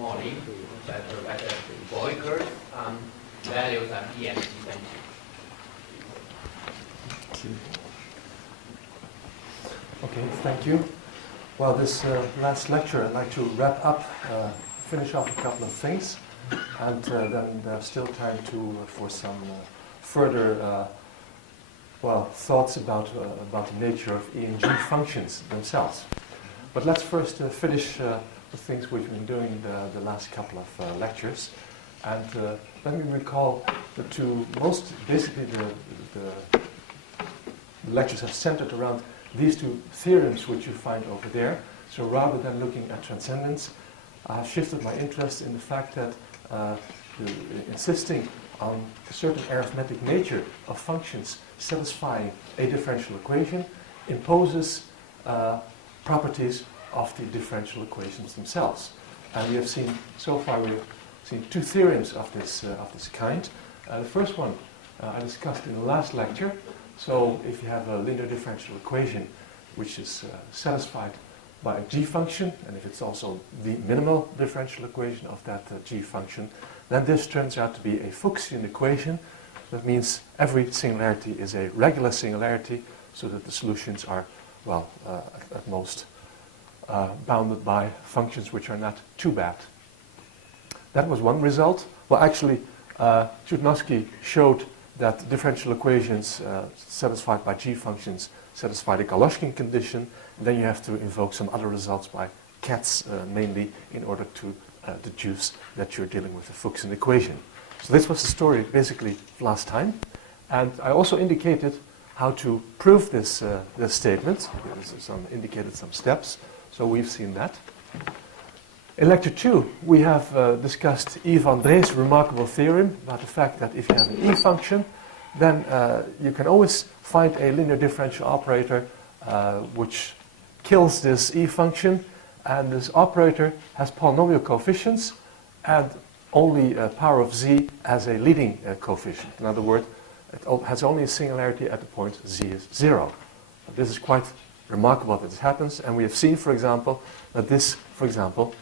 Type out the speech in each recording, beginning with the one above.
morning by Professor Beukers on values of E and G function. Okay, thank you. Well, this last lecture, I'd like to wrap up, finish off a couple of things, and then there's still time for some further thoughts about the nature of E and G functions themselves. But let's first finish the things we've been doing the last couple of lectures, and let me recall the two most basically the lectures have centered around these two theorems which you find over there. So rather than looking at transcendence, I have shifted my interest in the fact that insisting on a certain arithmetic nature of functions satisfying a differential equation imposes properties of the differential equations themselves. And we have seen, so far we've seen two theorems of this kind. The first one I discussed in the last lecture. So if you have a linear differential equation which is satisfied by a g function, and if it's also the minimal differential equation of that g function, then this turns out to be a Fuchsian equation. That means every singularity is a regular singularity, so that the solutions are, at most bounded by functions which are not too bad. That was one result. Well, actually, Chudnovsky showed that differential equations satisfied by g functions satisfy the Galoshkin condition. And then you have to invoke some other results by Katz mainly in order to deduce that you're dealing with a Fuchsian equation. So this was the story basically last time. And I also indicated how to prove this statement. Indicated some steps. So we've seen that. In lecture 2, we have discussed Yves André's remarkable theorem about the fact that if you have an E function, then you can always find a linear differential operator which kills this E function, and this operator has polynomial coefficients and only power of z as a leading coefficient. In other words, it has only a singularity at the point z is 0. This is quite remarkable that this happens, and we have seen, for example, that this, for example,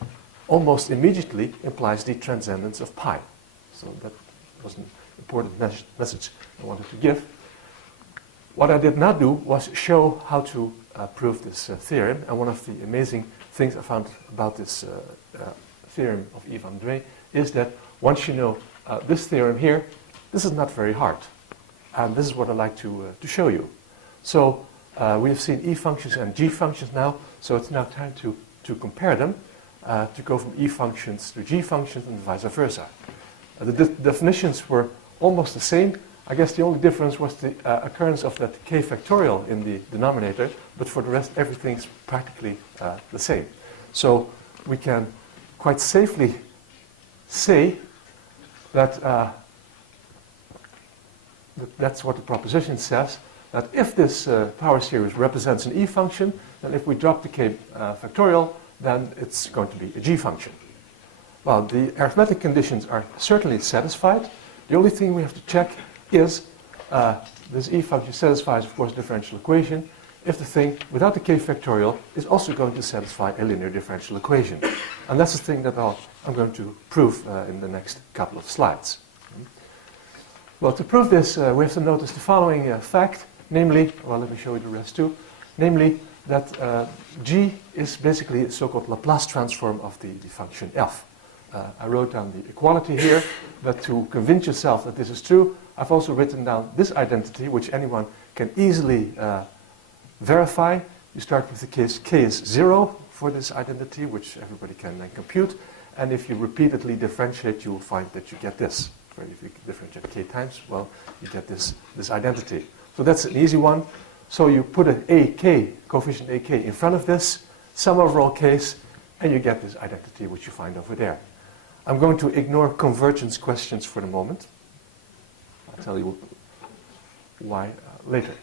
almost immediately implies the transcendence of pi. So that was an important message I wanted to give. What I did not do was show how to prove this theorem, and one of the amazing things I found about this theorem of Yves André is that once you know this theorem here, this is not very hard. And this is what I'd like to show you. So we have seen E functions and G functions now, so it's now time to compare them. To go from E functions to G functions and vice versa. The definitions were almost the same. I guess the only difference was the occurrence of that k factorial in the denominator, but for the rest everything's practically the same. So we can quite safely say that that's what the proposition says, that if this power series represents an E function, then if we drop the k factorial, then it's going to be a g function. Well, the arithmetic conditions are certainly satisfied. The only thing we have to check is this E function satisfies, of course, the differential equation if the thing without the k factorial is also going to satisfy a linear differential equation. And that's the thing that I'm going to prove in the next couple of slides. Well, to prove this, we have to notice the following fact, namely, well, let me show you the rest too, namely, that g is basically a so-called Laplace transform of the function f. I wrote down the equality here, but to convince yourself that this is true, I've also written down this identity, which anyone can easily verify. You start with the case k is 0 for this identity, which everybody can then compute. And if you repeatedly differentiate, you will find that you get this. If you differentiate k times, well, you get this identity. So that's an easy one. So you put an AK, coefficient AK, in front of this, sum over all k's, and you get this identity which you find over there. I'm going to ignore convergence questions for the moment. I'll tell you why later.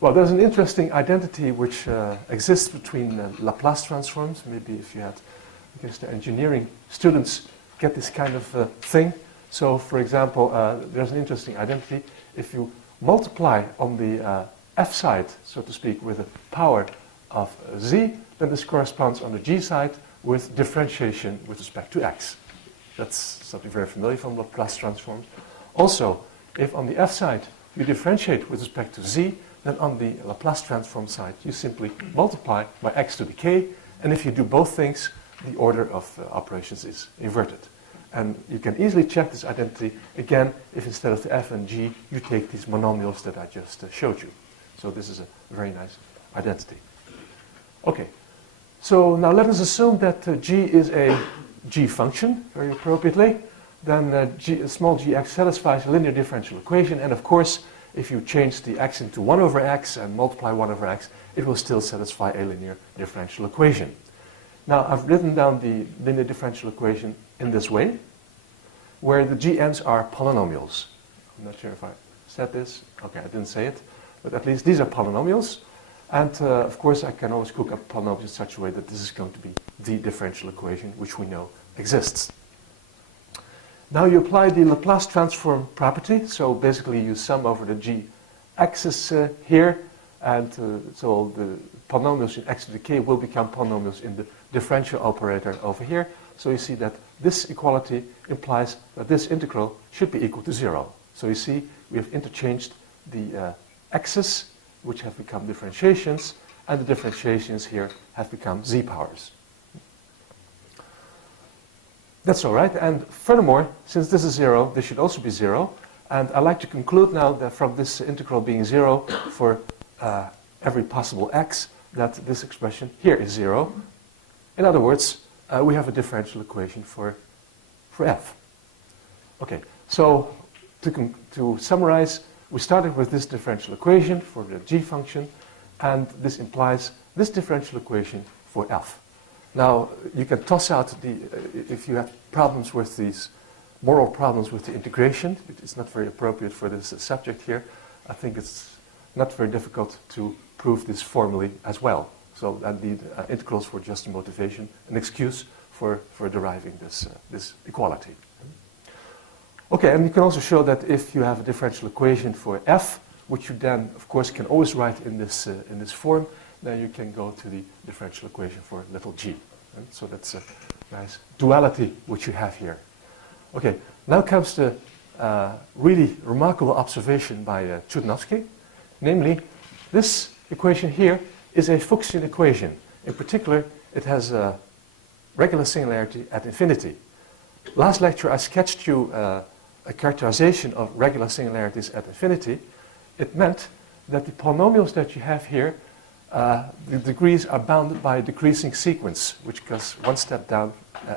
Well, there's an interesting identity which exists between Laplace transforms. Maybe if you had, I guess the engineering students get this kind of thing. So, for example, there's an interesting identity. If you multiply on the f side, so to speak, with a power of z, then this corresponds on the g side with differentiation with respect to x. That's something very familiar from Laplace transforms. Also, if on the f side you differentiate with respect to z, then on the Laplace transform side you simply multiply by x to the k, and if you do both things, the order of operations is inverted. And you can easily check this identity again if instead of the f and g you take these monomials that I just showed you. So this is a very nice identity. Okay, so now let us assume that g is a g function, very appropriately. Then small gx satisfies a linear differential equation, and of course if you change the x into 1 over x and multiply 1 over x, it will still satisfy a linear differential equation. Now I've written down the linear differential equation in this way, where the gn's are polynomials. I'm not sure if I said this. Okay, I didn't say it, but at least these are polynomials. And of course I can always cook up polynomials in such a way that this is going to be the differential equation which we know exists. Now you apply the Laplace transform property, so basically you sum over the g x's here, and so the polynomials in x to the k will become polynomials in the differential operator over here. So you see that this equality implies that this integral should be equal to 0. So you see we have interchanged the x's, which have become differentiations, and the differentiations here have become z powers. That's all right, and furthermore, since this is 0, this should also be 0, and I'd like to conclude now that from this integral being 0 for every possible x, that this expression here is 0. In other words, we have a differential equation for f. Okay, so to summarize, we started with this differential equation for the g function, and this implies this differential equation for f. Now, you can toss out if you have problems with these moral problems with the integration, it's not very appropriate for this subject here. I think it's not very difficult to prove this formally as well. So indeed, integrals were just a motivation, an excuse for deriving this equality. Okay, and you can also show that if you have a differential equation for f, which you then, of course, can always write in this form, then you can go to the differential equation for little g. And so that's a nice duality which you have here. Okay, now comes the really remarkable observation by Chudnovsky. Namely, this equation here is a Fuchsian equation. In particular, it has a regular singularity at infinity. Last lecture, I sketched you a characterization of regular singularities at infinity. It meant that the polynomials that you have here, the degrees are bounded by a decreasing sequence, which goes one step down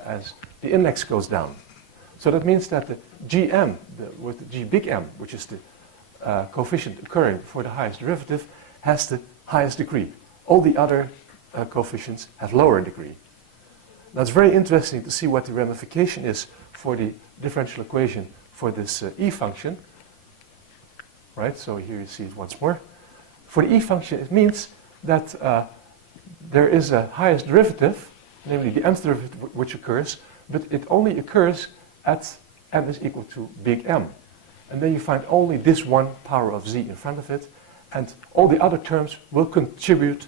as the index goes down. So that means that the gm, with the g big M, which is the coefficient occurring for the highest derivative, has the highest degree. All the other coefficients have lower degree. Now it's very interesting to see what the ramification is for the differential equation for this e function. Right, so here you see it once more. For the e function, it means that there is a highest derivative, namely the nth derivative which occurs, but it only occurs at n is equal to big M. And then you find only this one power of z in front of it, and all the other terms will contribute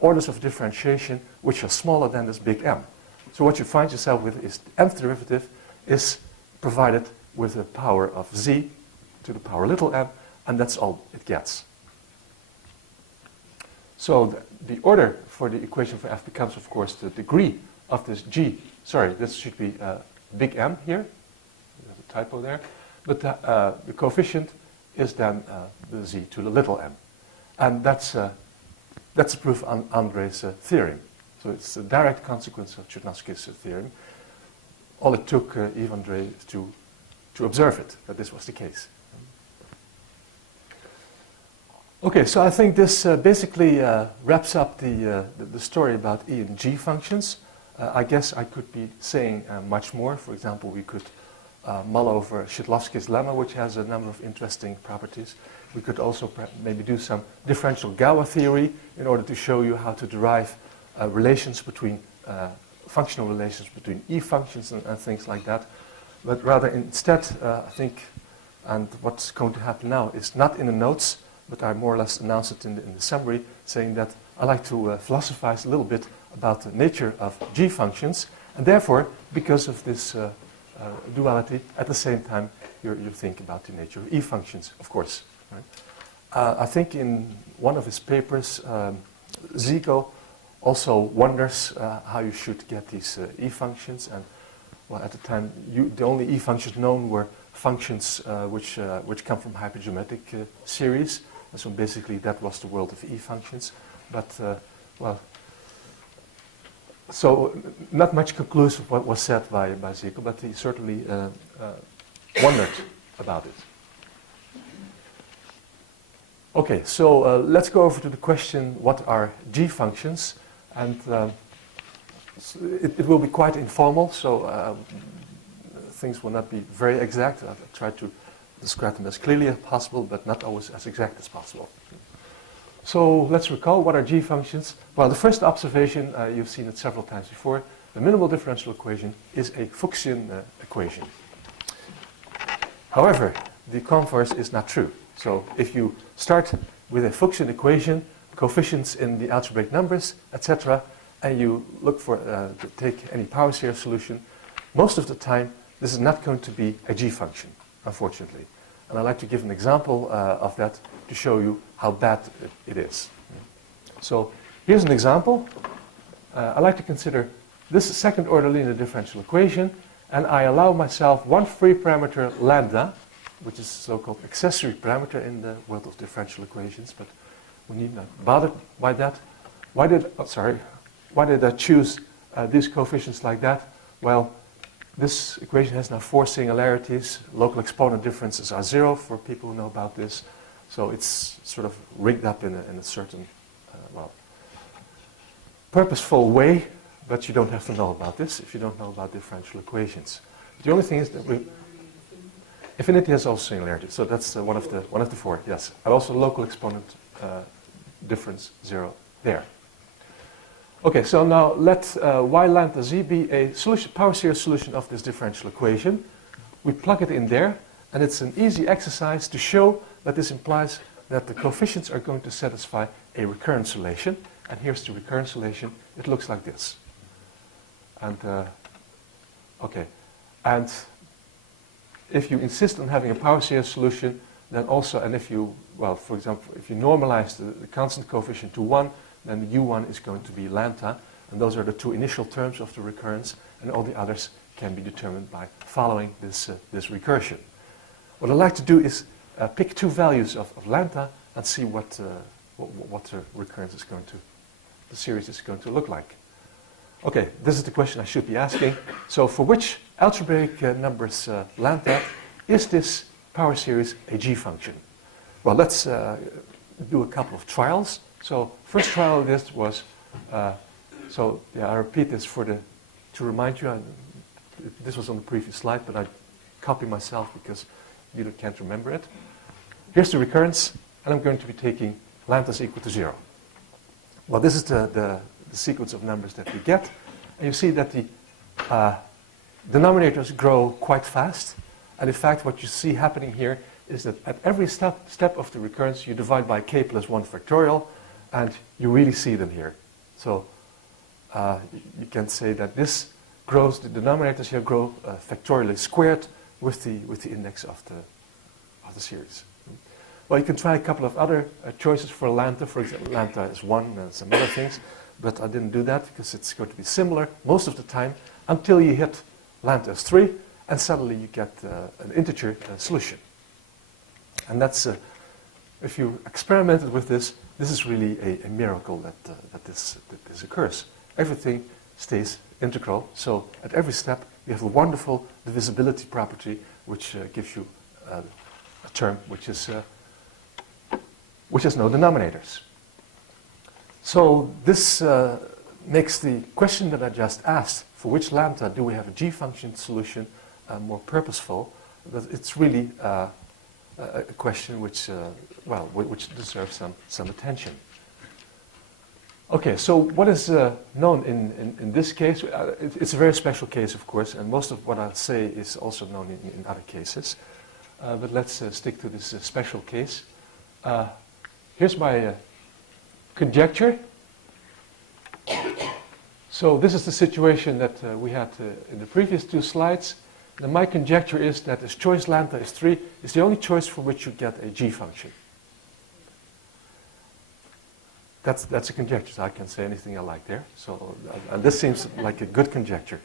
orders of differentiation which are smaller than this big M. So what you find yourself with is the nth derivative is provided with a power of z to the power little m, and that's all it gets. So the order for the equation for f becomes, of course, the degree of this g. Sorry, this should be big M here. There's a typo there. But the coefficient is then the z to the little m. And that's a proof on Andre's theorem. So it's a direct consequence of Chudnovsky's theorem. All it took Yves André to observe it, that this was the case. Okay, so I think this basically wraps up the story about E and G functions. I guess I could be saying much more. For example, we could mull over Szydłowski's lemma, which has a number of interesting properties. We could also maybe do some differential Galois theory in order to show you how to derive relations between, functional relations between E functions and things like that. But rather instead, I think, and what's going to happen now is not in the notes, but I more or less announced it in the summary, saying that I like to philosophize a little bit about the nature of G functions, and therefore, because of this duality, at the same time, you think about the nature of E functions, of course. Right? I think in one of his papers, Zico also wonders how you should get these E functions, and well, at the time, the only E functions known were functions which come from hypergeometric series. And so basically, that was the world of E functions. But well, so not much conclusive what was said by Zico, but he certainly wondered about it. Okay, so let's go over to the question: what are G functions? And it will be quite informal, so things will not be very exact. I'll try to describe them as clearly as possible, but not always as exact as possible. So let's recall, what are G functions? Well, the first observation, you've seen it several times before, the minimal differential equation is a Fuchsian equation. However, the converse is not true. So if you start with a Fuchsian equation, coefficients in the algebraic numbers, etc., and you look for to take any power series solution, most of the time this is not going to be a G function, unfortunately. And I'd like to give an example of that to show you how bad it is. So here's an example. I like to consider this second order linear differential equation, and I allow myself one free parameter lambda, which is so-called accessory parameter in the world of differential equations, but we need not bother by that. Why did I choose these coefficients like that? Well, this equation has now four singularities. Local exponent differences are 0 for people who know about this. So it's sort of rigged up in a certain, well, purposeful way, but you don't have to know about this if you don't know about differential equations. The only thing is that infinity has also singularities, so that's one of the four, yes. And also local exponent difference 0 there. Okay, so now let y lambda z be a solution, power series solution of this differential equation. We plug it in there, and it's an easy exercise to show that this implies that the coefficients are going to satisfy a recurrence relation. And here's the recurrence relation. It looks like this. And okay, and if you insist on having a power series solution, then also, and if you, well, for example, if you normalize the constant coefficient to 1, then the u1 is going to be lambda, and those are the two initial terms of the recurrence, and all the others can be determined by following this recursion. What I'd like to do is pick two values of lambda and see what the recurrence is going to, the series is going to look like. Okay, this is the question I should be asking. So for which algebraic numbers lambda is this power series a G function? Well, let's do a couple of trials. So first trial of this was, so yeah, I repeat this to remind you, this was on the previous slide, but I copy myself because you can't remember it. Here's the recurrence, and I'm going to be taking lambda is equal to 0. Well, this is the sequence of numbers that we get, and you see that the denominators grow quite fast, and in fact what you see happening here is that at every step of the recurrence you divide by k plus 1 factorial, and you really see them here. So you can say that this grows, the denominators here grow factorially squared with the index of the series. Well, you can try a couple of other choices for lambda. For example, lambda is 1 and some other things, but I didn't do that because it's going to be similar most of the time until you hit lambda is 3, and suddenly you get an integer solution. And that's, if you experimented with this, this is really a miracle that this occurs. Everything stays integral, so at every step you have a wonderful divisibility property which gives you a term which has no denominators. So this makes the question that I just asked, for which lambda do we have a G function solution, more purposeful. But it's really a question which, well, which deserves some attention. Okay, so what is known in this case? It's a very special case, of course, and most of what I say is also known in other cases. But let's stick to this special case. Here's my conjecture. So this is the situation that we had in the previous two slides. And my conjecture is that this choice lambda is 3 is the only choice for which you get a g function. That's a conjecture, so I can say anything I like there. So and this seems like a good conjecture.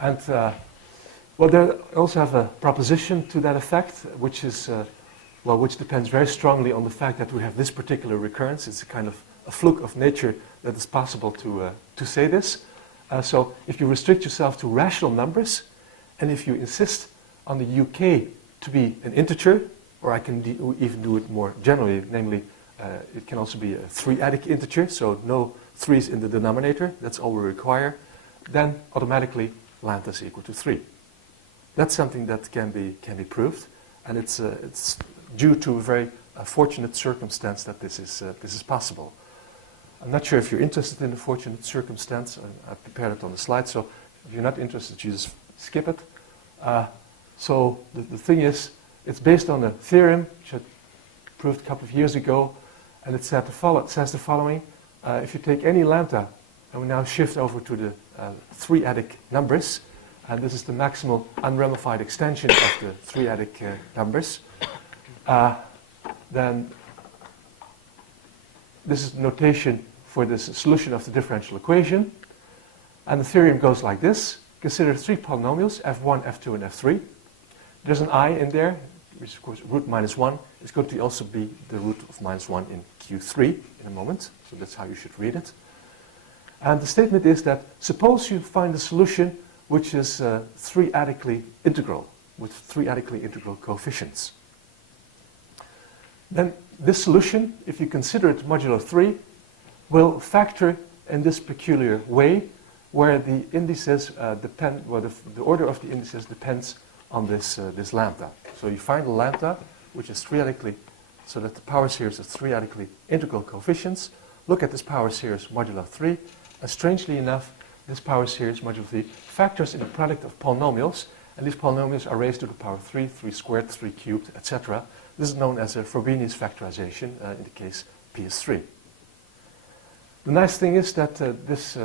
And well, there I also have a proposition to that effect, which is which depends very strongly on the fact that we have this particular recurrence. It's a kind of a fluke of nature that it's possible to say this. So if you restrict yourself to rational numbers, and if you insist on the UK to be an integer, or I can even do it more generally, namely, it can also be a 3-adic integer, so no 3's in the denominator, that's all we require, then automatically lambda is equal to 3. That's something that can be proved, and it's due to a very fortunate circumstance that this is possible. I'm not sure if you're interested in the fortunate circumstance. I prepared it on the slide, so if you're not interested, you just skip it. So the thing is, it's based on a theorem which I proved a couple of years ago, and it says the following. If you take any lambda, and we now shift over to the 3-adic numbers, and this is the maximal unramified extension of the 3-adic numbers, then this is the notation for this solution of the differential equation. And the theorem goes like this. Consider 3 polynomials, f1, f2, and f3. There's an I in there, which of course root minus 1 is going to also be the root of minus 1 in Q3 in a moment. So that's how you should read it. And the statement is that suppose you find a solution which is 3-adically integral, with 3-adically integral coefficients. Then this solution, if you consider it modulo 3, will factor in this peculiar way where the indices depend, well, the order of the indices depends on this lambda. So you find a lambda which is 3-adically, so that the power series of 3-adically integral coefficients. Look at this power series modulo 3, and strangely enough, this power series modulo 3 factors in the product of polynomials, and these polynomials are raised to the power 3, 3 squared, 3 cubed, etc. This is known as a Frobenius factorization in the case P is 3. The nice thing is that this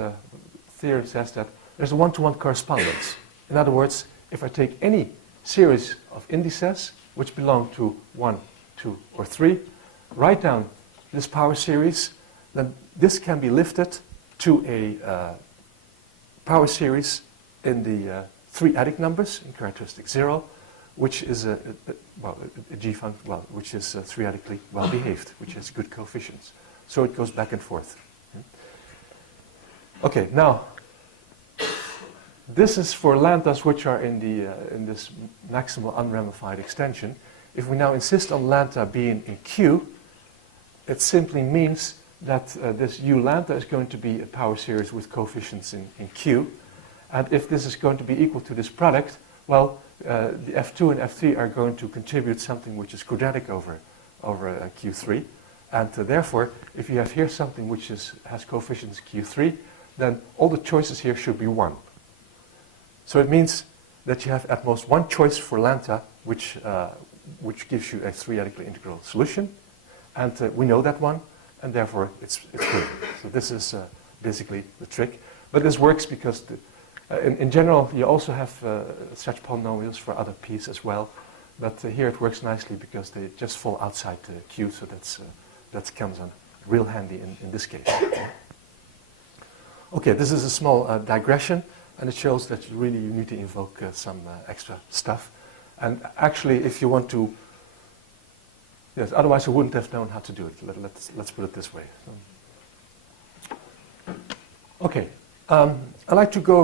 theorem says that there's a one-to-one correspondence. In other words, if I take any series of indices which belong to 1, 2, or 3, write down this power series, then this can be lifted to a power series in the 3-adic numbers in characteristic 0, which is a g function, which is 3-adically well behaved, which has good coefficients. So it goes back and forth. Okay, now this is for lambdas which are in this maximal unramified extension. If we now insist on lambda being in Q, it simply means that this u lambda is going to be a power series with coefficients in Q. And if this is going to be equal to this product, well, the F2 and F3 are going to contribute something which is quadratic over Q3. And therefore, if you have here something which has coefficients Q3, then all the choices here should be 1. So it means that you have at most one choice for lambda, which gives you a 3-adically integral solution. And we know that one, and therefore it's good. So this is basically the trick. But this works because in general, you also have such polynomials for other p's as well. But here it works nicely because they just fall outside Q, so that comes in real handy in this case. Okay, this is a small digression, and it shows that you need to invoke some extra stuff. And actually, if you want to, yes, otherwise I wouldn't have known how to do it. Let's put it this way. Okay, I'd like to go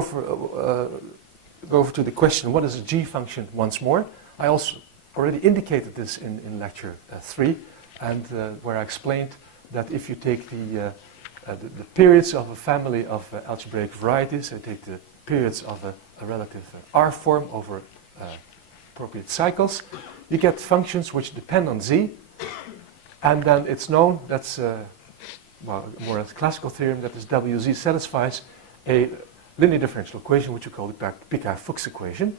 over to the question, what is a g function once more? I also already indicated this in lecture 3, and where I explained that if you take the periods of a family of algebraic varieties, I take the periods of a relative R form over appropriate cycles, you get functions which depend on z, and then it's known, that's more or less classical theorem, that this WZ satisfies a linear differential equation which we call the Picard-Fuchs equation,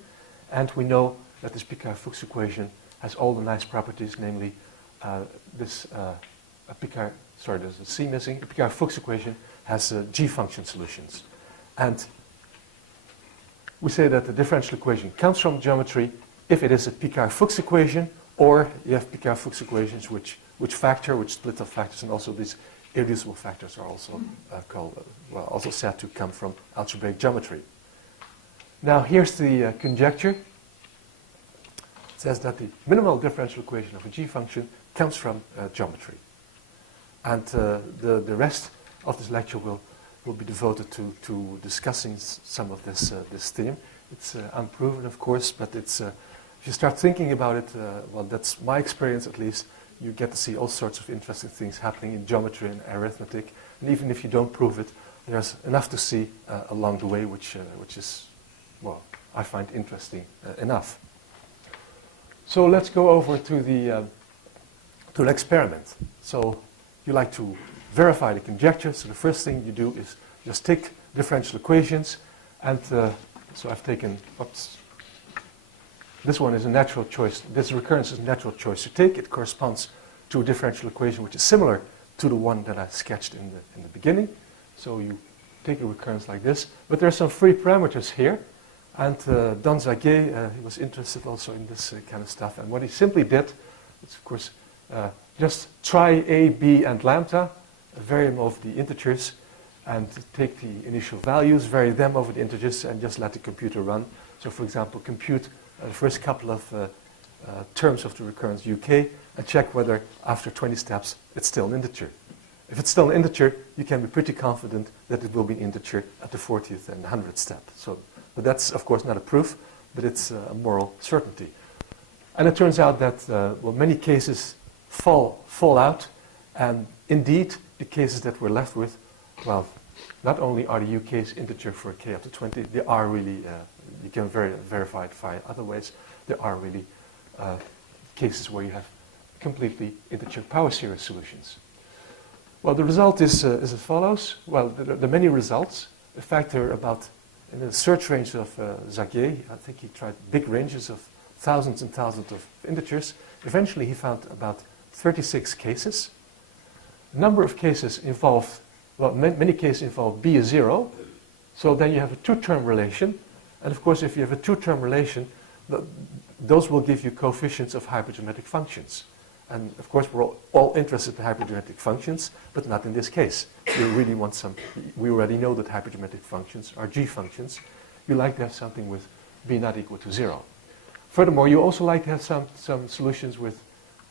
and we know that this Picard-Fuchs equation has all the nice properties, namely there's a C missing. The Picard-Fuchs equation has g function solutions. And we say that the differential equation comes from geometry if it is a Picard-Fuchs equation, or you have Picard-Fuchs equations which factor, which split off factors, and also these irreducible factors are also also said to come from algebraic geometry. Now here's the conjecture. It says that the minimal differential equation of a g function comes from geometry. And the rest of this lecture will be devoted to discussing some of this theme. It's unproven, of course, but it's if you start thinking about it, well, that's my experience at least, you get to see all sorts of interesting things happening in geometry and arithmetic. And even if you don't prove it, there's enough to see along the way, which is, well, I find interesting enough. So let's go over to the experiment. So you like to verify the conjecture. So the first thing you do is just take differential equations. And so I've taken, oops, this one is a natural choice. This recurrence is a natural choice to take. It corresponds to a differential equation which is similar to the one that I sketched in the beginning. So you take a recurrence like this. But there are some free parameters here. And Don Zaguet, he was interested also in this kind of stuff. And what he simply did is, of course, just try a, b, and lambda, vary them over the integers, and take the initial values, vary them over the integers, and just let the computer run. So, for example, compute the first couple of terms of the recurrence uk, and check whether after 20 steps it's still an integer. If it's still an integer, you can be pretty confident that it will be an integer at the 40th and 100th step. So, but that's, of course, not a proof, but it's a moral certainty. And it turns out that well, many cases fall out, and indeed, the cases that we're left with, well, not only are the UK's integer for k up to 20, they are really, you can verify it via other ways, there are really cases where you have completely integer power series solutions. Well, the result is as follows. Well, there are many results. A factor about, in the search range of Zaguet, I think he tried big ranges of thousands and thousands of integers. Eventually, he found about 36 cases. A number of cases involve, well, many cases involve b is 0. So then you have a two-term relation. And of course, if you have a two-term relation, those will give you coefficients of hypergeometric functions. And of course, we're all interested in hypergeometric functions, but not in this case. We really want some, we already know that hypergeometric functions are g functions. You like to have something with b not equal to 0. Furthermore, you also like to have some solutions with,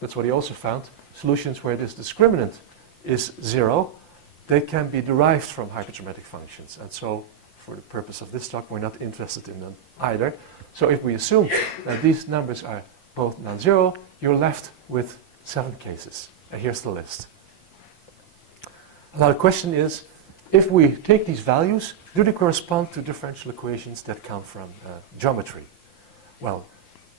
that's what he also found, solutions where this discriminant is 0. They can be derived from hypergeometric functions. And so, for the purpose of this talk, we're not interested in them either. So if we assume that these numbers are both non-zero, you're left with 7 cases. And here's the list. Now the question is, if we take these values, do they correspond to differential equations that come from geometry? Well,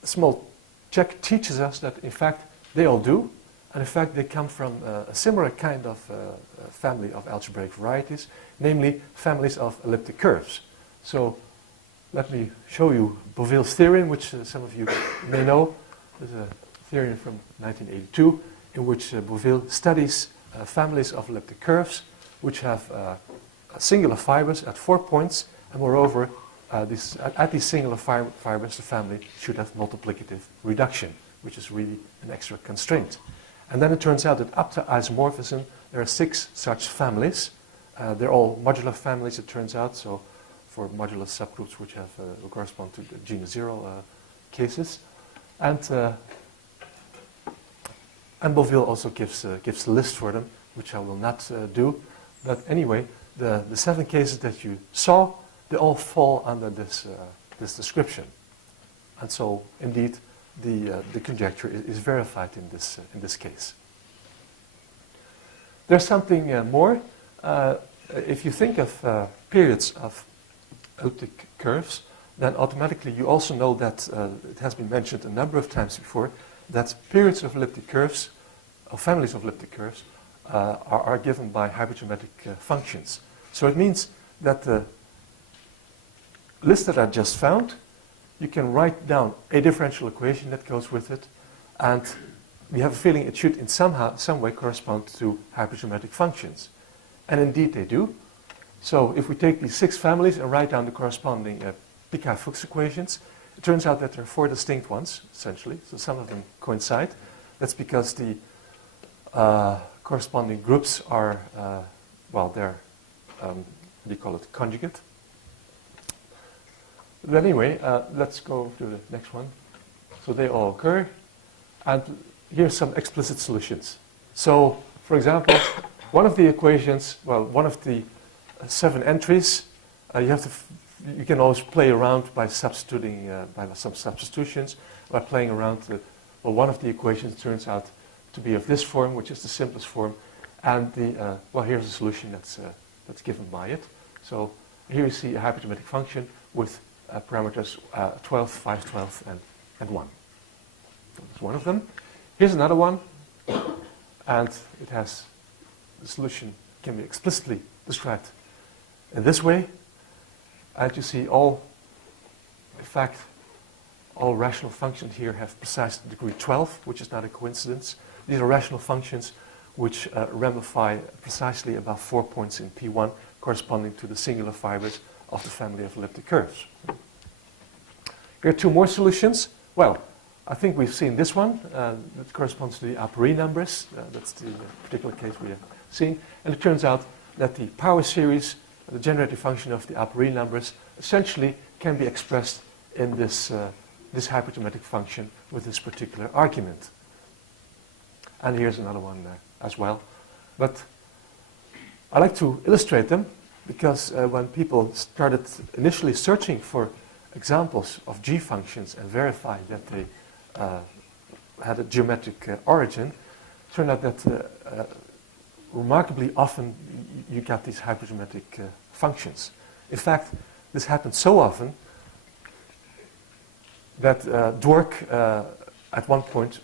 a small check teaches us that, in fact, they all do. And in fact, they come from a similar kind of family of algebraic varieties, namely families of elliptic curves. So let me show you Beauville's theorem, which some of you may know. There's a theorem from 1982 in which Beauville studies families of elliptic curves which have singular fibers at 4 points, and moreover, at these singular fibers, the family should have multiplicative reduction, which is really an extra constraint. And then it turns out that up to isomorphism, there are 6 such families. They're all modular families, it turns out, so for modular subgroups which have correspond to the genus 0 cases. And Beauville also gives a list for them, which I will not do. But anyway, the 7 cases that you saw, they all fall under this description. And so, indeed, the conjecture is verified in this case. There's something more. If you think of periods of elliptic curves, then automatically you also know that it has been mentioned a number of times before that periods of elliptic curves, or families of elliptic curves, are given by hypergeometric functions. So it means that the list that I just found, you can write down a differential equation that goes with it, and we have a feeling it should in some way correspond to hypergeometric functions. And indeed they do. So if we take these 6 families and write down the corresponding Picard-Fuchs equations, it turns out that there are 4 distinct ones, essentially. So some of them coincide. That's because the corresponding groups are, well, they're, what do you call it, conjugate. But anyway, let's go to the next one. So they all occur. And here's some explicit solutions. So, for example, one of the equations, well, one of the 7 entries, you can always play around by substituting, by some substitutions, by playing around. Well, one of the equations turns out to be of this form, which is the simplest form, and the well, here's the solution that's given by it. So here you see a hypergeometric function with parameters 12, 5, 12, and 1. So that's one of them. Here's another one, and it has the solution can be explicitly described in this way. And you see in fact, all rational functions here have precise degree 12, which is not a coincidence. These are rational functions which ramify precisely about 4 points in P1, corresponding to the singular fibers of the family of elliptic curves. Here are 2 more solutions. Well, I think we've seen this one. That corresponds to the a priori numbers. That's the particular case we are seeing. And it turns out that the power series, the generative function of the a priori numbers, essentially can be expressed in this hypergeometric function with this particular argument. And here's another one as well. But I like to illustrate them because when people started initially searching for examples of G functions and verified that they had a geometric origin, it turned out that remarkably often you got these hypergeometric functions. In fact, this happened so often that Dwork at one point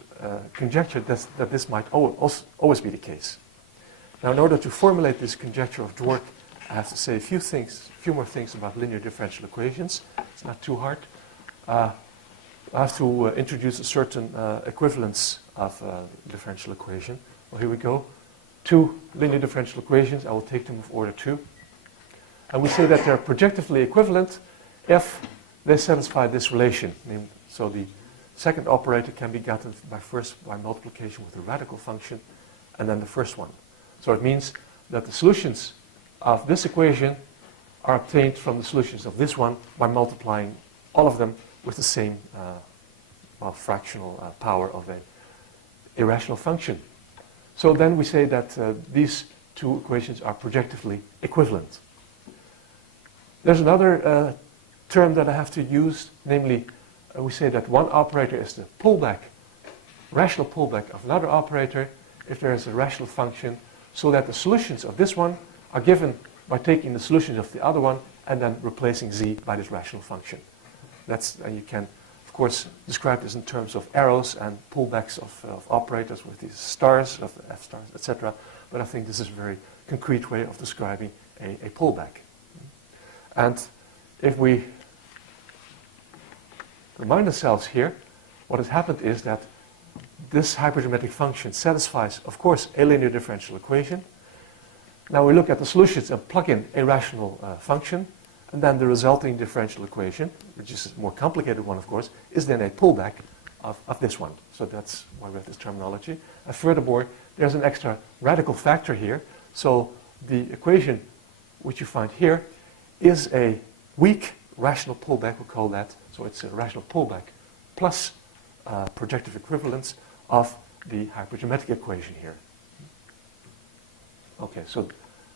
conjectured that this might always be the case. Now, in order to formulate this conjecture of Dwork, I have to say a few more things about linear differential equations. It's not too hard. I have to introduce a certain equivalence of differential equation. Well, here we go. 2 linear differential equations. I will take them of order 2. And we say that they're projectively equivalent if they satisfy this relation. So the second operator can be gotten by multiplication with a radical function, and then the first one. So it means that the solutions of this equation are obtained from the solutions of this one by multiplying all of them with the same fractional power of an irrational function. So then we say that these 2 equations are projectively equivalent. There's another term that I have to use, namely we say that one operator is the pullback, rational pullback of another operator if there is a rational function, so that the solutions of this one are given by taking the solutions of the other one and then replacing z by this rational function. And you can, of course, describe this in terms of arrows and pullbacks of operators with these stars, of the f stars, etc. But I think this is a very concrete way of describing a pullback. And if we remind ourselves here, what has happened is that this hypergeometric function satisfies, of course, a linear differential equation. Now we look at the solutions and plug in a rational function, and then the resulting differential equation, which is a more complicated one, of course, is then a pullback of this one. So that's why we have this terminology. And furthermore, there's an extra radical factor here. So the equation which you find here is a weak rational pullback, we call that. So it's a rational pullback plus projective equivalence of the hypergeometric equation here. Okay, so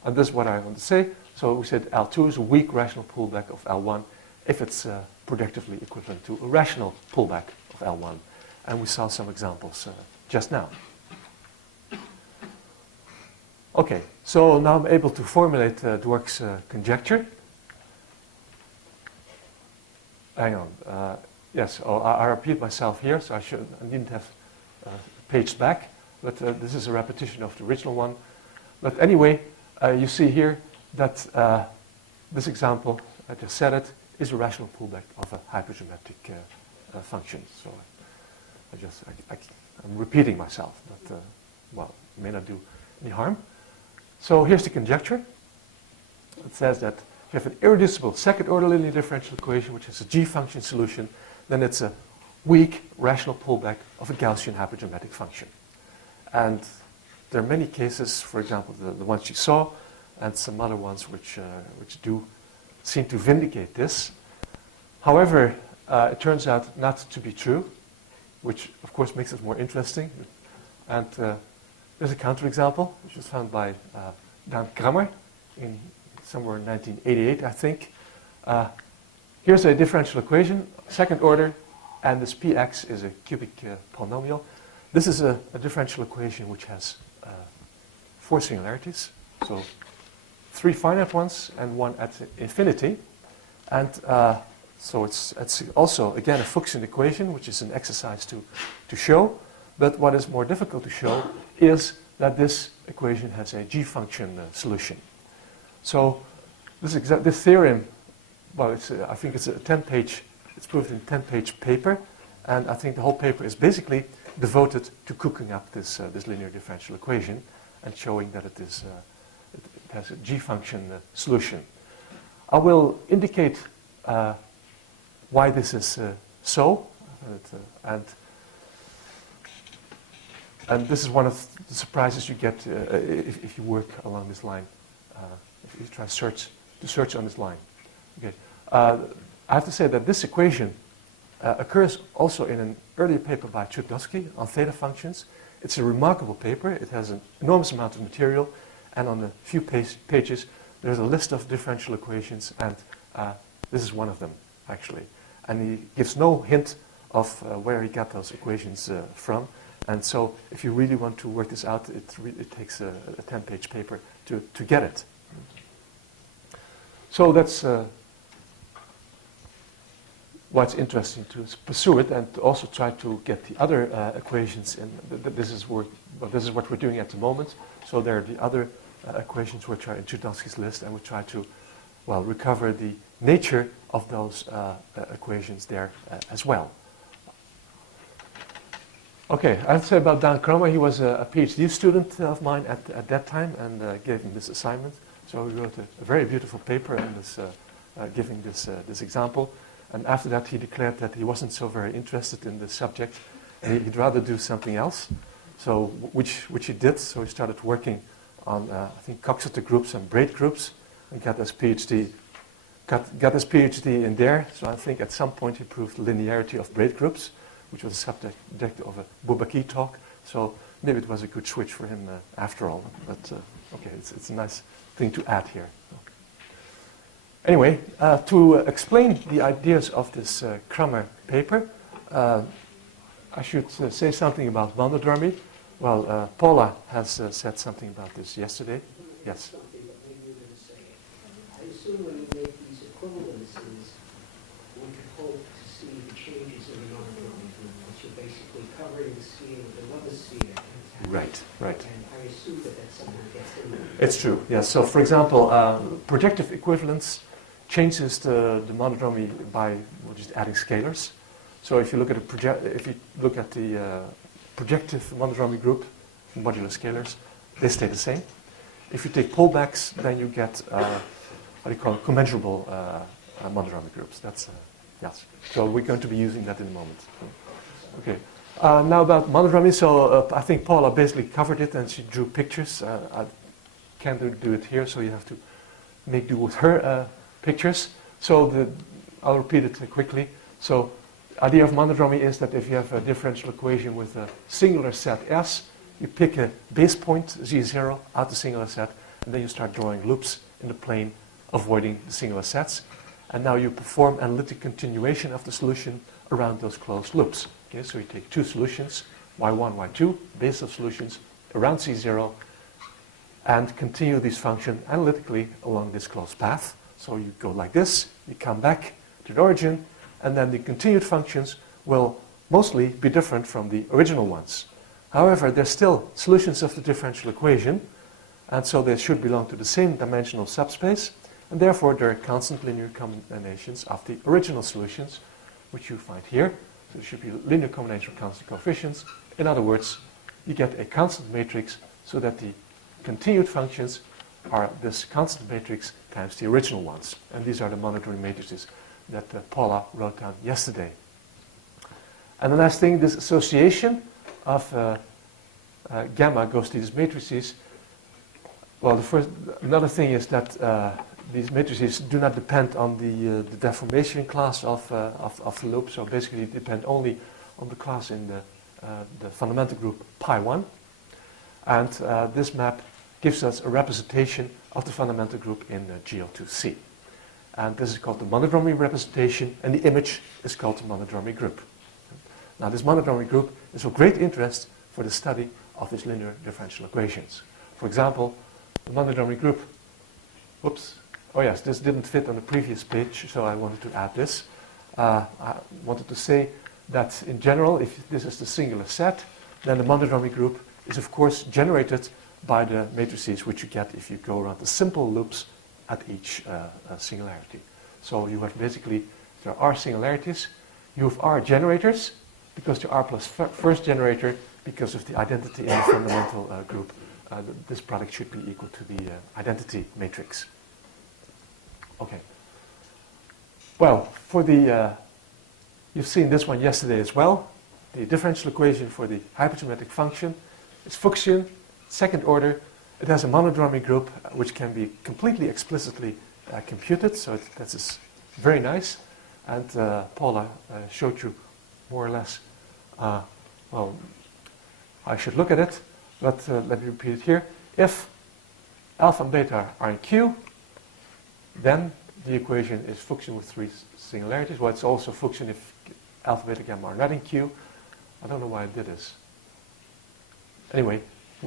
and this is what I want to say. So we said L2 is a weak rational pullback of L1 if it's projectively equivalent to a rational pullback of L1. And we saw some examples just now. Okay, so now I'm able to formulate Dwork's conjecture. Hang on. Yes, I repeat myself here, so I didn't have paged back, but this is a repetition of the original one. But anyway, you see here that this example, I just said it, is a rational pullback of a hypergeometric function. So I'm repeating myself, but well, it may not do any harm. So here's the conjecture. it says that if you have an irreducible second-order linear differential equation, which has a g-function solution, then it's a weak rational pullback of a Gaussian hypergeometric function. And there are many cases, for example, the ones you saw, and some other ones which do seem to vindicate this. However, it turns out not to be true, which of course makes it more interesting. And there's a counterexample, which was found by Dan Kramer in somewhere in 1988, I think. Here's a differential equation, second order, and this px is a cubic polynomial. This is a differential equation which has 4 singularities, so 3 finite ones and 1 at infinity. And so it's also, again, a Fuchsian equation, which is an exercise to show. But what is more difficult to show is that this equation has a g-function solution. So this theorem, well, I think it's a 10-page, it's proved in a 10-page paper. And I think the whole paper is basically devoted to cooking up this linear differential equation and showing that it has a g-function solution. I will indicate why this is so, and this is one of the surprises you get if you work along this line, if you try to search on this line. Okay. I have to say that this equation occurs also in an earlier paper by Chudovsky on theta functions. It's a remarkable paper. It has an enormous amount of material, and on a few pages there's a list of differential equations, and this is one of them, actually. And he gives no hint of where he got those equations from. And so if you really want to work this out, it takes a 10-page paper to get it. So that's why it's interesting to pursue it and to also try to get the other equations in. This is what we're doing at the moment. So there are the other equations which are in Chudovsky's list, and we try to, well, recover the nature of those equations there as well. Okay, I have to say about Dan Kramer, he was a PhD student of mine at that time, and gave him this assignment. So he wrote a very beautiful paper and this, giving this example. And after that, he declared that he wasn't so very interested in this subject, and he'd rather do something else. So, which he did. So he started working on, I think, Coxeter groups and braid groups, and got his PhD in there. So I think at some point he proved the linearity of braid groups, which was a subject of a Bourbaki talk. So maybe it was a good switch for him after all. But okay, it's a nice thing to add here. Anyway, to explain the ideas of this Kramer paper, I should say something about monodromy. Well, Paula has said something about this yesterday. Yes. Something that maybe you're going to say. I assume when you make these equivalences, one could hope to see the changes in the monodromy, which you're basically covering the sphere with another sphere. Right, right. And I assume that somehow gets in there. It's true, yes. So, for example, projective equivalence changes the monodromy by just adding scalars. So if you look at the projective monodromy group, modular scalars, they stay the same. If you take pullbacks, then you get what do you call it, commensurable monodromy groups. That's yes. So we're going to be using that in a moment. Okay. Now about monodromy. So I think Paula basically covered it, and she drew pictures. I can't do it here, so you have to make do with her pictures. So I'll repeat it quickly. So the idea of monodromy is that if you have a differential equation with a singular set S, you pick a base point, Z0, out the singular set, and then you start drawing loops in the plane, avoiding the singular sets. And now you perform analytic continuation of the solution around those closed loops. Okay, so you take 2 solutions, y1, y2, base of solutions, around C0, and continue this function analytically along this closed path. So you go like this, you come back to the origin, and then the continued functions will mostly be different from the original ones. However, they're still solutions of the differential equation, and so they should belong to the same dimensional subspace, and therefore they're constant linear combinations of the original solutions, which you find here. So it should be linear combination of constant coefficients. In other words, you get a constant matrix so that the continued functions are this constant matrix times the original ones. And these are the monodromy matrices that Paula wrote down yesterday. And the last thing, this association of gamma goes to these matrices. Well, another thing is that these matrices do not depend on the deformation class of the loop. So basically, depend only on the class in the fundamental group pi1. And this map gives us a representation of the fundamental group in GO2C. And this is called the monodromy representation, and the image is called the monodromy group. Now, this monodromy group is of great interest for the study of these linear differential equations. For example, the monodromy group, oops, oh yes, this didn't fit on the previous page, so I wanted to add this. I wanted to say that in general, if this is the singular set, then the monodromy group is of course generated by the matrices which you get if you go around the simple loops at each singularity. So you have basically, there are singularities, you have R generators, because the R plus first generator, because of the identity in the fundamental group, this product should be equal to the identity matrix. Okay. Well, for the, you've seen this one yesterday as well. The differential equation for the hypergeometric function is Fuchsian, second order. It has a monodromy group which can be completely explicitly computed, so that is very nice. And Paula showed you more or less, well, I should look at it, but let me repeat it here. If alpha and beta are in Q, then the equation is Fuchsian with three singularities. Well, it's also Fuchsian if alpha, beta, gamma are not in Q. I don't know why I did this. Anyway,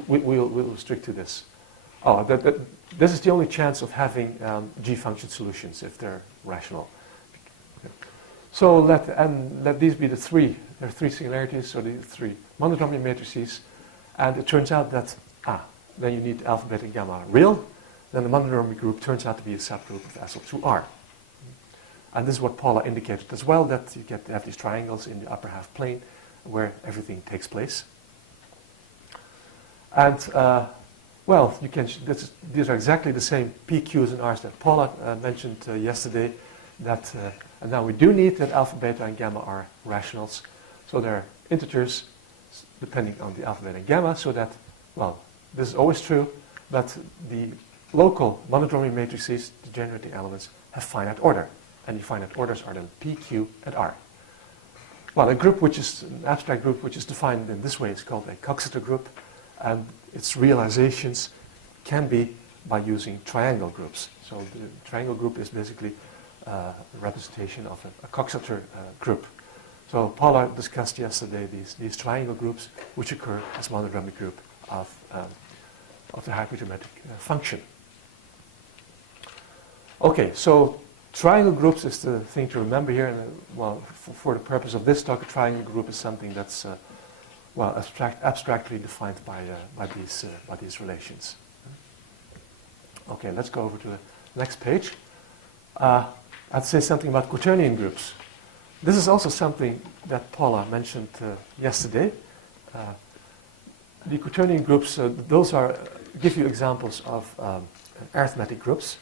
we'll stick to this. Oh, this is the only chance of having G function solutions if they're rational. So let these be the three. There are three singularities, so the three monodromy matrices. And it turns out that, then you need alpha, beta, gamma real. Then the monodromy group turns out to be a subgroup of SL2R. And this is what Paula indicated as well, that you have these triangles in the upper half plane where everything takes place. And, well, you can these are exactly the same P, Qs, and Rs that Paula mentioned yesterday. And now we do need that alpha, beta, and gamma are rationals. So they're integers depending on the alpha, beta, and gamma, so that, well, this is always true, but the local monodromy matrices, the generating elements, have finite order. And the finite orders are then P, Q, and R. Well, a group which is an abstract group which is defined in this way is called a Coxeter group, and its realizations can be by using triangle groups. So the triangle group is basically a representation of a Coxeter group. So Paula discussed yesterday these triangle groups which occur as monodromy group of the hypergeometric function. Okay, so triangle groups is the thing to remember here. And, well, for the purpose of this talk, a triangle group is something that's well, abstractly defined by these relations. Okay, let's go over to the next page. I'd say something about quaternion groups. This is also something that Paula mentioned yesterday. The quaternion groups, those give you examples of arithmetic groups.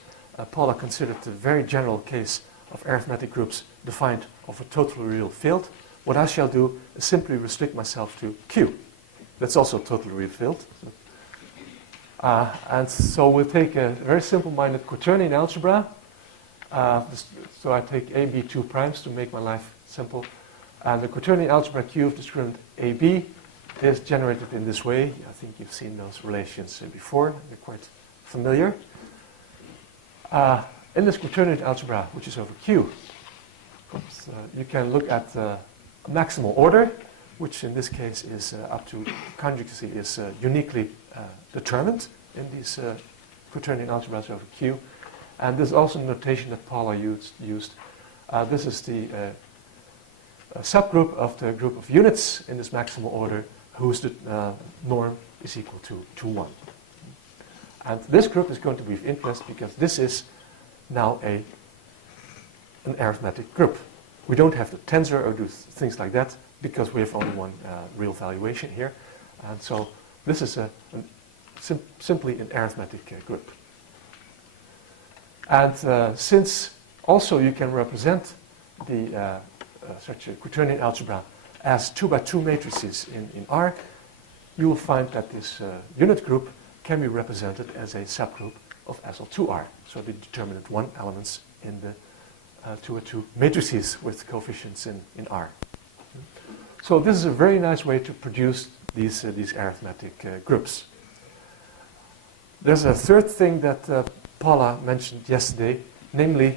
Paula considered the very general case of arithmetic groups defined of a totally real field. What I shall do is simply restrict myself to Q. That's also a totally real field. And so we'll take a very simple-minded quaternion algebra. So I take A, B, 2 primes to make my life simple. And the quaternion algebra Q of discriminant AB is generated in this way. I think you've seen those relations before. They're quite familiar. In this quaternion algebra, which is over Q, you can look at maximal order, which in this case is up to conjugacy, is uniquely determined in these quaternion algebras over Q. And there's also a notation that Paula used. This is the subgroup of the group of units in this maximal order whose norm is equal to 1. And this group is going to be of interest because this is now an arithmetic group. We don't have to tensor or do things like that because we have only one real valuation here. And so this is simply an arithmetic group. And since also you can represent the such a quaternion algebra as 2 by 2 matrices in R, you will find that this unit group can be represented as a subgroup of SL2R. So the determinant 1 elements in the 2 by 2 matrices with coefficients in R. So this is a very nice way to produce these arithmetic groups. There's a third thing that Paula mentioned yesterday, namely,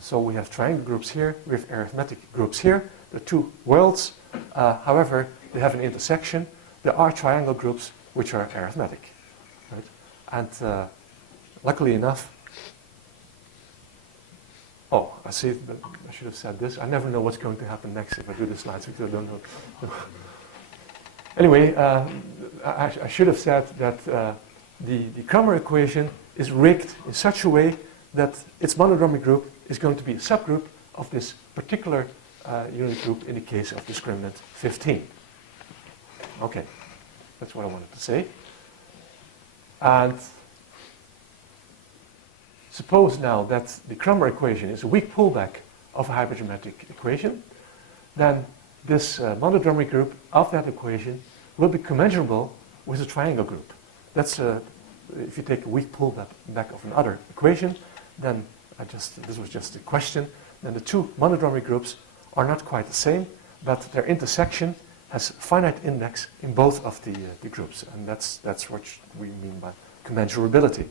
so we have triangle groups here, we have arithmetic groups here, the two worlds. However, they have an intersection. There are triangle groups which are arithmetic. Right? And luckily enough, oh, I see, but I should have said this. I never know what's going to happen next if I do the slides because I don't know. Anyway, I should have said that the Cramer equation is rigged in such a way that its monodromy group is going to be a subgroup of this particular unit group in the case of discriminant 15. Okay, that's what I wanted to say. And suppose now that the Cramer equation is a weak pullback of a hypergeometric equation, then this monodromy group of that equation will be commensurable with a triangle group. That's if you take a weak pullback of another equation, then this was just a question, then the two monodromy groups are not quite the same, but their intersection has finite index in both of the groups, and that's what we mean by commensurability.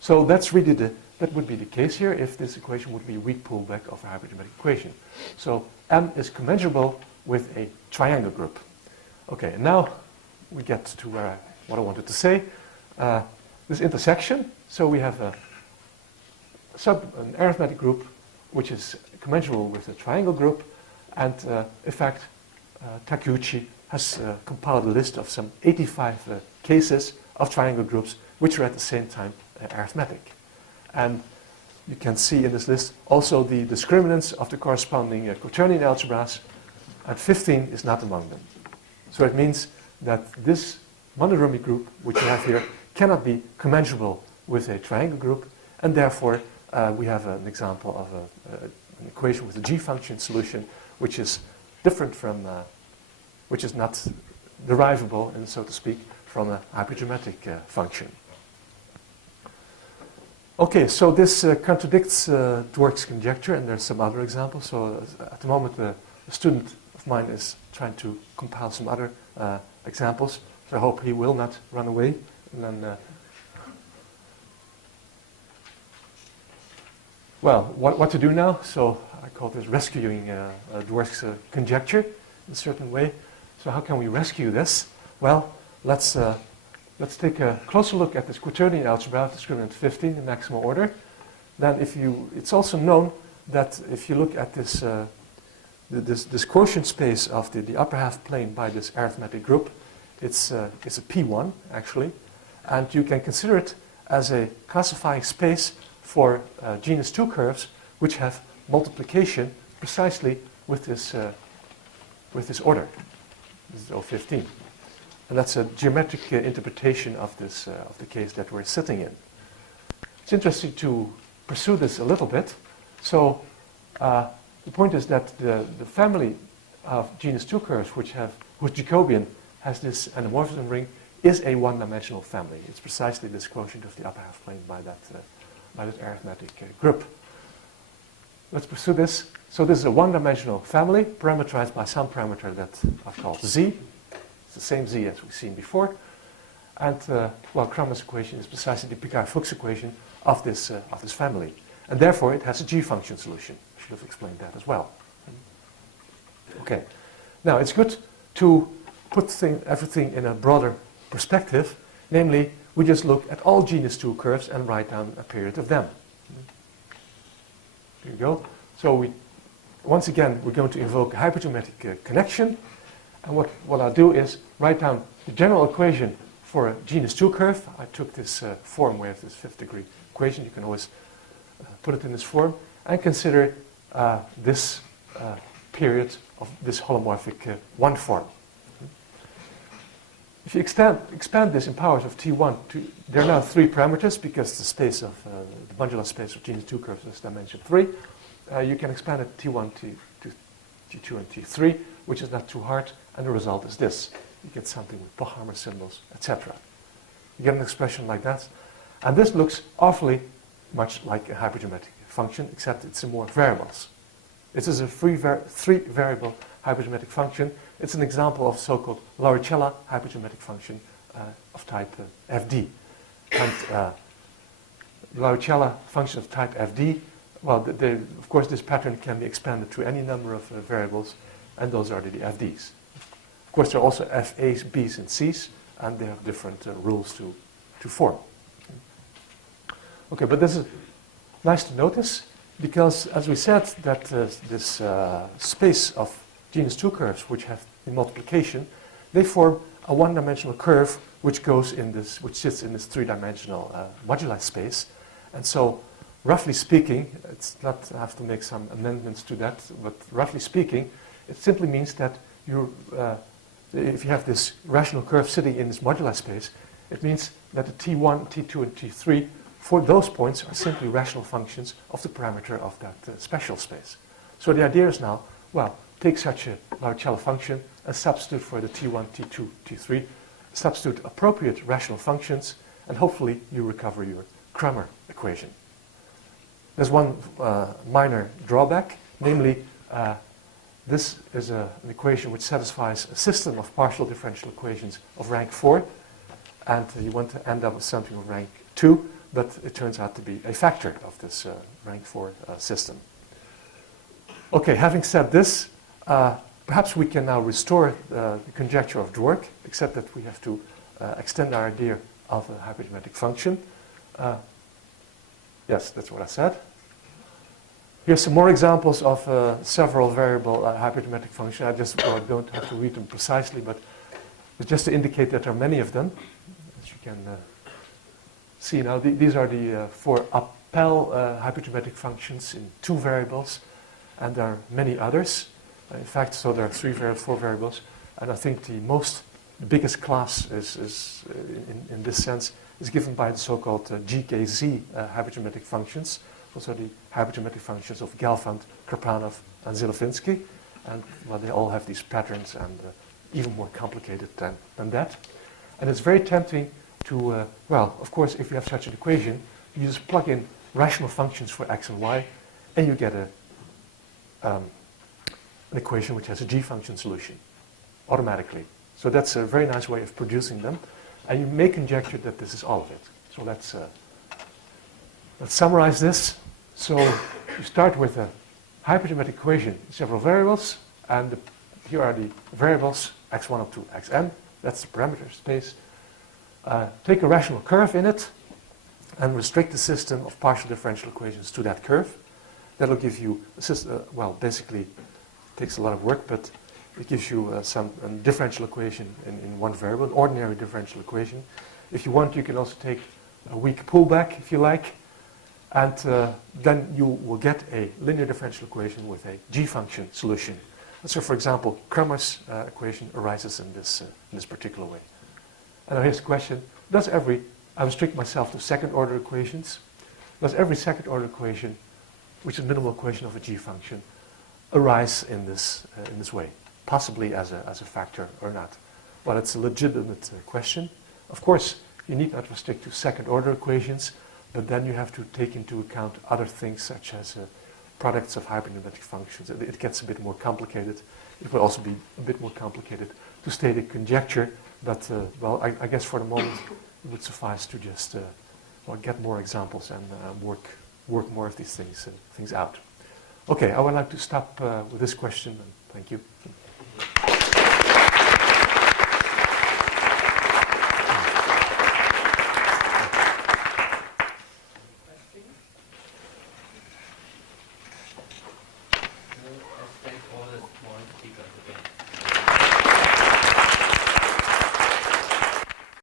So that's really that would be the case here if this equation would be a weak pullback of a hypergeometric equation. So M is commensurable with a triangle group. Okay, and now we get to what I wanted to say. This intersection, so we have an arithmetic group which is commensurable with a triangle group, and in fact Takeuchi has compiled a list of some 85 cases of triangle groups which are at the same time arithmetic. And you can see in this list also the discriminants of the corresponding quaternion algebras, and 15 is not among them. So it means that this monodromy group which you have here cannot be commensurable with a triangle group, and therefore we have an example of an equation with a g-function solution which is different from, which is not derivable, and so to speak, from a hypergeometric function. Okay, so this contradicts Dwork's conjecture, and there's some other examples. So at the moment, a student of mine is trying to compile some other examples. So I hope he will not run away. And then, well, what to do now? So I call this rescuing Dwork's conjecture in a certain way. So how can we rescue this? Well, let's take a closer look at this quaternion algebra, discriminant 15 in maximal order. Then it's also known that if you look at this, this quotient space of the upper half plane by this arithmetic group, it's a P1 actually, and you can consider it as a classifying space for genus 2 curves which have multiplication precisely with this order. This is O15. And that's a geometric interpretation of this of the case that we're sitting in. It's interesting to pursue this a little bit. So the point is that the family of genus 2 curves whose Jacobian has this anamorphism ring is a one-dimensional family. It's precisely this quotient of the upper half plane by that arithmetic group. Let's pursue this. So this is a one-dimensional family parameterized by some parameter that I've called Z. It's the same Z as we've seen before. And well, Cramer's equation is precisely the Picard-Fuchs equation of this family. And therefore, it has a G-function solution. I should have explained that as well. Okay. Now, it's good to put everything in a broader perspective. Namely, we just look at all genus 2 curves and write down a period of them. Here you go. So once again, we're going to invoke a hypergeometric connection. And what I'll do is write down the general equation for a genus 2 curve. I took this form where this 5th degree equation. You can always put it in this form. And consider this period of this holomorphic 1 form. If you expand this in powers of T1 to, there are now 3 parameters because the space of, the modular space of genus 2 curves is dimension 3. You can expand it T1 to T2 and T3, which is not too hard, and the result is this. You get something with Pochhammer symbols, etc. You get an expression like that. And this looks awfully much like a hypergeometric function, except it's in more variables. This is a 3-variable hypergeometric function. It's an example of so-called Lauricella hypergeometric function of type FD. And Lauricella function of type FD, well, of course, this pattern can be expanded to any number of variables, and those are the FDs. Of course, there are also FAs, Bs, and Cs, and they have different rules to form. Okay, but this is nice to notice, because as we said, that this space of genus 2 curves, which have in multiplication, they form a one-dimensional curve which goes in this, which sits in this 3-dimensional moduli space. And so, roughly speaking, it's not, I have to make some amendments to that, but roughly speaking, it simply means that you, if you have this rational curve sitting in this moduli space, it means that the T1, T2, and T3, for those points, are simply rational functions of the parameter of that special space. So the idea is now, well, take such a Lauricella function and substitute for the T1, T2, T3, substitute appropriate rational functions, and hopefully you recover your Cramer equation. There's one minor drawback, namely this is an equation which satisfies a system of partial differential equations of rank 4, and you want to end up with something of rank 2, but it turns out to be a factor of this rank 4 system. Okay, having said this, perhaps we can now restore the conjecture of Dwork, except that we have to extend our idea of a hypergeometric function. Yes, that's what I said. Here's some more examples of several variable hypergeometric functions. I just don't have to read them precisely, but just to indicate that there are many of them, as you can see now. These are the 4 Appel hypergeometric functions in 2 variables, and there are many others. In fact, so there are 3 variables, 4 variables, and I think the biggest class is in this sense is given by the so-called GKZ hypergeometric functions. Those are the hypergeometric functions of Gelfand, Karpanov, and Zilovinsky, and well, they all have these patterns and even more complicated than that. And it's very tempting to, well, of course, if you have such an equation, you just plug in rational functions for x and y, and you get an equation which has a g-function solution automatically. So that's a very nice way of producing them, and you may conjecture that this is all of it. So let's summarize this. So you start with a hypergeometric equation in several variables, and here are the variables x1 up to xn. That's the parameter space. Take a rational curve in it and restrict the system of partial differential equations to that curve. That'll give you a system, well, basically it takes a lot of work, but it gives you some differential equation in one variable, an ordinary differential equation. If you want, you can also take a weak pullback, if you like, and then you will get a linear differential equation with a g-function solution. And so, for example, Cramer's equation arises in this particular way. And now here's the question: I restrict myself to second-order equations. Does every second-order equation, which is a minimal equation of a g-function, arise in this way, possibly as a factor or not? Well, it's a legitimate question. Of course, you need not restrict to second-order equations, but then you have to take into account other things such as products of hypergeometric functions. It gets a bit more complicated. It will also be a bit more complicated to state a conjecture, but well, I guess for the moment it would suffice to just well, get more examples and work more of these things out. Okay, I would like to stop with this question, and thank you. Let's thank all the small speakers again.